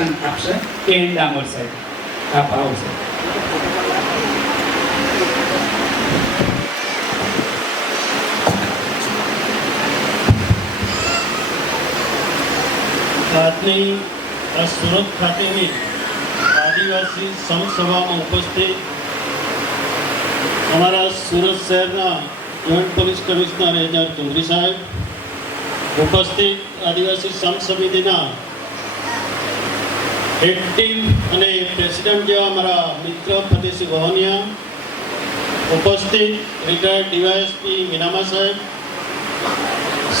Instruction આપશે કે N Damor સાહેબ આપ આવશે. આજની આ સુરત ખાતેની આદિવાસી સમસભામાં ઉપસ્થિત અમારા સુરત શહેરના જોઈન્ટ પોલીસ કમિશનર એજાર ચૌધરી સાહેબ, ઉપસ્થિત આદિવાસી સમ સમિતિના એક્ટિવ અને પ્રેસિડેન્ટ જેવા અમારા મિત્ર ફતેહસિંહ વહોનિયા, ઉપસ્થિત રિટાયર્ડ ડીવાયએસપી મીનામા સાહેબ,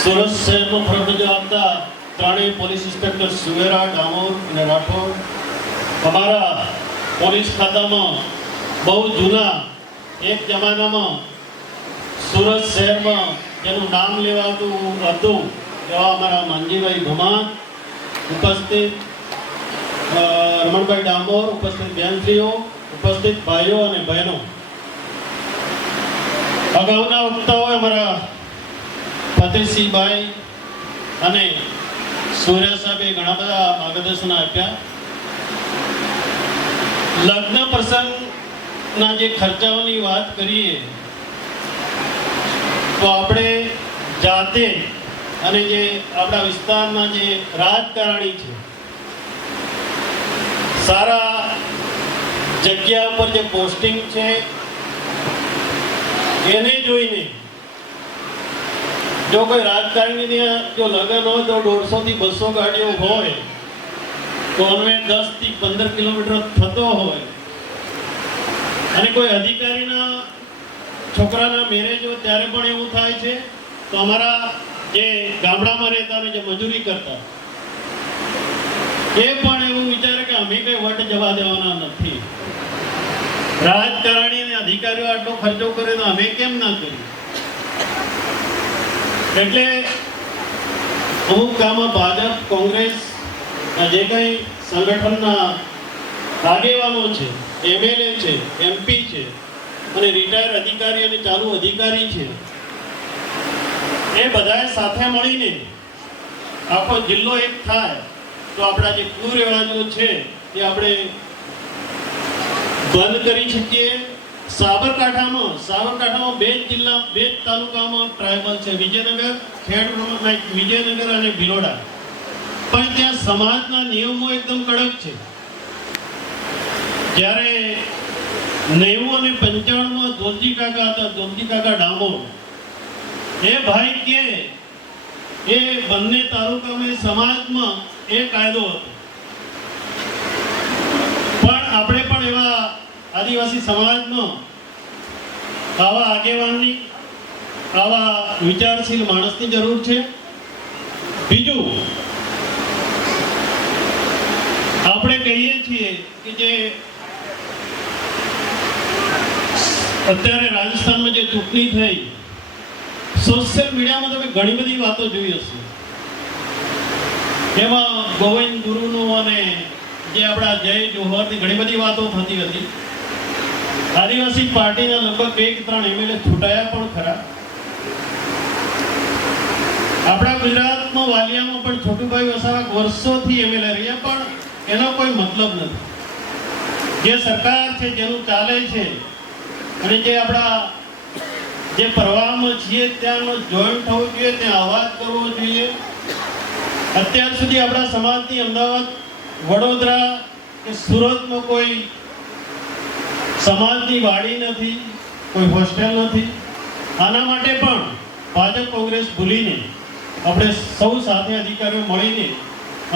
સુરત શહેરનો ફરજ બજાવતા ત્રણેય પોલીસ ઇન્સ્પેક્ટર સુવેરા, ડામોર અને રાઠોડ, અમારા પોલીસ ખાતામાં બહુ જૂના એક જમાનામાં સુરત શહેરમાં જેનું નામ લેવાતું હતું એવા અમારા માનજીભાઈ ભમાન, ઉપસ્થિત રમણભાઈ ડામોર, ઉપસ્થિત બેનશ્રીઓ, ઉપસ્થિત ભાઈઓ અને બહેનો. અગાઉના વક્તાઓએ અમારા ફતેહસિંહભાઈ અને સૂર્યા સાહેબે ઘણા બધા માર્ગદર્શન આપ્યા. લગ્ન પ્રસંગના જે ખર્ચાઓની વાત કરીએ તો આપણે જાતે અને જે આપણા વિસ્તારના જે રાજકારણી છે, સારા જગ્યા ઉપર જે પોસ્ટિંગ છે એને જોઈને જો કોઈ રાજકારણીને જો લગ્ન હોય તો 150 થી 200 ગાડીઓ હોય તો અમે 10 થી 15 કિલોમીટર થતો હોય અને કોઈ અધિકારીના છોકરાના મેરેજ હોય ત્યારે પણ એવું થાય છે તો અમારા જે ગામડામાં રહેતા અને જે મજૂરી કરતા એ પણ એવું વિચારે કે અમે કઈ વટ જવા દેવાના નથી. રાજકારણી અને અધિકારીઓ આટલો ખર્ચો કરે તો અમે કેમ ના કરીએ? એટલે અમુક કામમાં ભાજપ, કોંગ્રેસ જે કંઈ સંગઠનના આગેવાનો છે, એમએલએ છે, એમપી છે અને રિટાયર અધિકારી અને ચાલુ અધિકારી છે, એ બધાએ સાથે મળીને આખો જિલ્લો એક થાય તો આપણા જે કુરિવાજો છે એ આપણે બંધ કરી શકીએ. સાબરકાંઠામાં બે જ તાલુકામાં ટ્રાયબલ છે, વિજયનગર, વિજયનગર અને ભિલોડા, પણ ત્યાં સમાજના નિયમો એકદમ કડક છે. જ્યારે 90 અને 95માં દોલજી કાકા હતા, દોલજી કાકા ડામોર, એ ભાઈ કે એ બંને તાલુકામાં સમાજમાં એ કાયદો હતો. પણ આપણે પણ એવા આદિવાસી સમાજમાં આવા આગેવાનની, આવા વિચારશીલ માણસની જરૂર છે. બીજું, આપણે કહીએ છીએ કે જે અત્યારે રાજસ્થાનમાં જે ચૂંટણી થઈ, સોશિયલ મીડિયામાં તમે ઘણી બધી વાતો જોઈ હશે. એમાં ગોવિંદ ગુરુનું અને જે આપણા જય જોહરની ઘણી બધી વાતો થતી હતી. આદિવાસી પાર્ટીના લગભગ 2-3 એમએલએ છૂટાયા પણ ખરા. આપણા ગુજરાતમાં વાલિયામાં પણ છોટુભાઈ વસાવા વર્ષોથી એમએલએ રહ્યા, પણ એનો કોઈ મતલબ નથી. જે સરકાર છે, જેનું ચાલે છે અને જે આપણા જે પ્રવાહમાં છીએ ત્યાંનો જોઈન્ટ થવું જોઈએ, ત્યાં અવાજ કરવો જોઈએ. અત્યાર સુધી આપણા સમાજની અમદાવાદ, વડોદરા કે સુરતમાં કોઈ સમાજની વાડી નથી, કોઈ હોસ્ટેલ નથી. આના માટે પણ ભાજપ, કોંગ્રેસ ભૂલીને આપણે સૌ સાથે અધિકારીઓ મળીને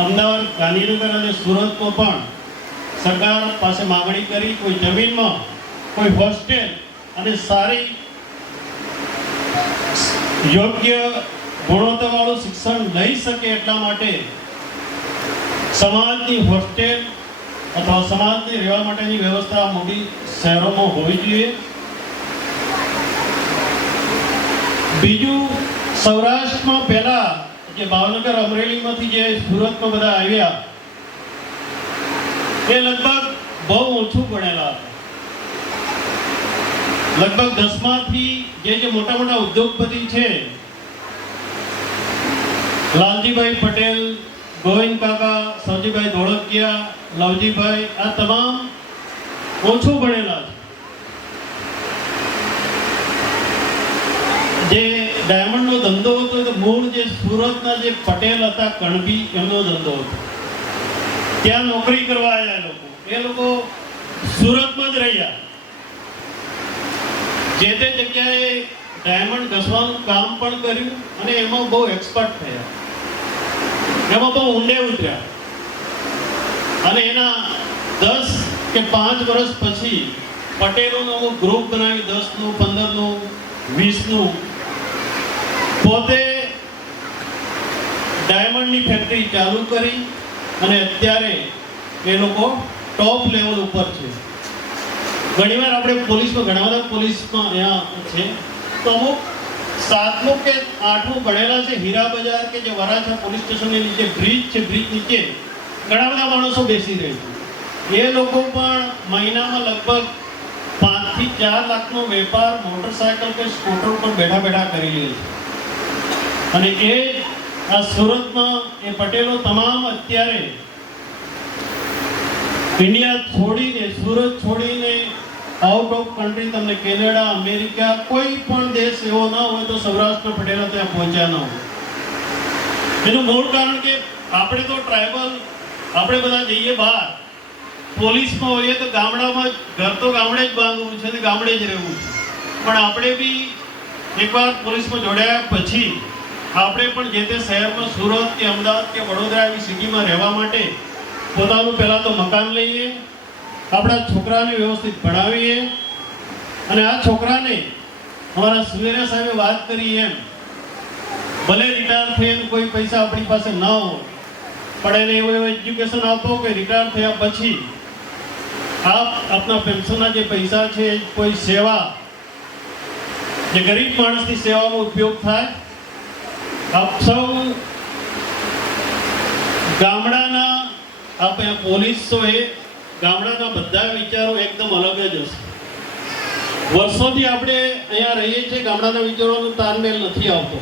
અમદાવાદ, ગાંધીનગર અને સુરતમાં પણ સરકાર પાસે માગણી કરી કોઈ જમીનમાં કોઈ હોસ્ટેલ અને સારી યોગ્ય ગુણવત્તાવાળું શિક્ષણ લઈ શકે એટલા માટે સમાજની હોસ્ટેલ અથવા સમાજને રહેવા માટેની વ્યવસ્થા મોટી શહેરોમાં હોવી જોઈએ. બીજું, સૌરાષ્ટ્રમાં પહેલા જે ભાવનગર, અમરેલીમાંથી જે સુરતમાં બધા આવ્યા એ લગભગ બહુ ઓછું ભણેલા હતા. લગભગ 10માંથી જે મોટા મોટા ઉદ્યોગપતિ છે, લાલજીભાઈ પટેલ, ગોવિંદ કાકા, સવજીભાઈ ધોળકિયા, લવજીભાઈ, આ તમામ ઓછું ભણેલા છે. જે ડાયમંડનો ધંધો હતો તો મૂળ જે સુરતના જે પટેલ હતા કણબી, એમનો ધંધો હતો. ત્યાં નોકરી કરવા આવ્યા એ લોકો સુરતમાં જ રહ્યા. જે તે જગ્યાએ ડાયમંડ ઘસવાનું કામ પણ કર્યું અને એમાં બહુ એક્સપર્ટ થયા, એમાં બહુ ઊંડે ઉતર્યા. અને એના 10 કે 5 વર્ષ પછી પટેલોનું અમુક ગ્રુપ બનાવી, 10નું, 15નું, 20નું, પોતે ડાયમંડની ફેક્ટરી ચાલુ કરી અને અત્યારે એ લોકો ટોપ લેવલ ઉપર છે. ઘણીવાર આપણે પોલીસમાં, ઘણા બધા પોલીસમાં અહીંયા છે તો અમુક 7મું કે 8મું ભણેલા છે. હીરા બજાર કે જે વરાછા પોલીસ સ્ટેશનની નીચે બ્રિજ છે, બ્રિજ નીચે ઘણા બધા માણસો બેસી રહે છે. એ લોકો પણ મહિનામાં લગભગ 5 થી 4 લાખનો વેપાર મોટરસાયકલ કે સ્કૂટર પર બેઠા બેઠા કરી લે છે. અને એ આ સુરતમાં એ પટેલો તમામ અત્યારે ઇન્ડિયા છોડીને, સુરત છોડીને આઉટ ઓફ કન્ટ્રી, તમને કેનેડા, અમેરિકા, કોઈ પણ દેશ એવો ન હોય તો સૌરાષ્ટ્રના પટેલો ત્યાં પહોંચ્યા ન હોય. એનું મૂળ કારણ કે આપણે તો ટ્રાઇબલ, આપણે બધા જઈએ બહાર, પોલીસમાં હોઈએ તો ગામડામાં, ઘર તો ગામડે જ બાંધવું છે ને ગામડે જ રહેવું છે. પણ આપણે બી એકવાર પોલીસમાં જોડાયા પછી આપણે પણ જે તે શહેરમાં, સુરત કે અમદાવાદ કે વડોદરા એવી સિટીમાં રહેવા માટે પોતાનું પહેલાં તો મકાન લઈએ, આપણા છોકરાને વ્યવસ્થિત ભણાવીએ. અને આ છોકરાને અમારા સુવેરા સાહેબે વાત કરી એમ, ભલે રિટાયર થઈને કોઈ પૈસા આપણી પાસે ન હોય પણ એને એવું એજ્યુકેશન આપો કે રિટાયર થયા પછી આપ આપના પેન્શનના જે પૈસા છે કોઈ સેવા, જે ગરીબ માણસની સેવામાં ઉપયોગ થાય. આપ સૌ ગામડાના, આપણે પોલીસોએ ગામડાના બધા વિચારો એકદમ અલગ જ હશે. વર્ષોથી આપણે અહીંયા રહીએ છીએ, ગામડાના વિચારોનો તાલમેલ નથી આવતો,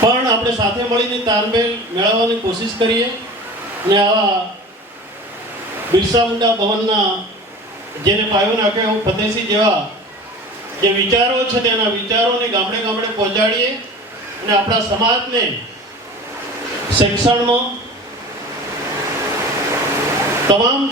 પણ આપણે સાથે મળીને તાલમેલ મેળવવાની કોશિશ કરીએ. અને આવા બિરસા મુંડા ભવનના જેને પાયો નાખ્યો એવું ફતેહસિંહ જેવા જે વિચારો છે તેના વિચારોને ગામડે ગામડે પહોંચાડીએ અને આપણા સમાજને શિક્ષણમાં તમામ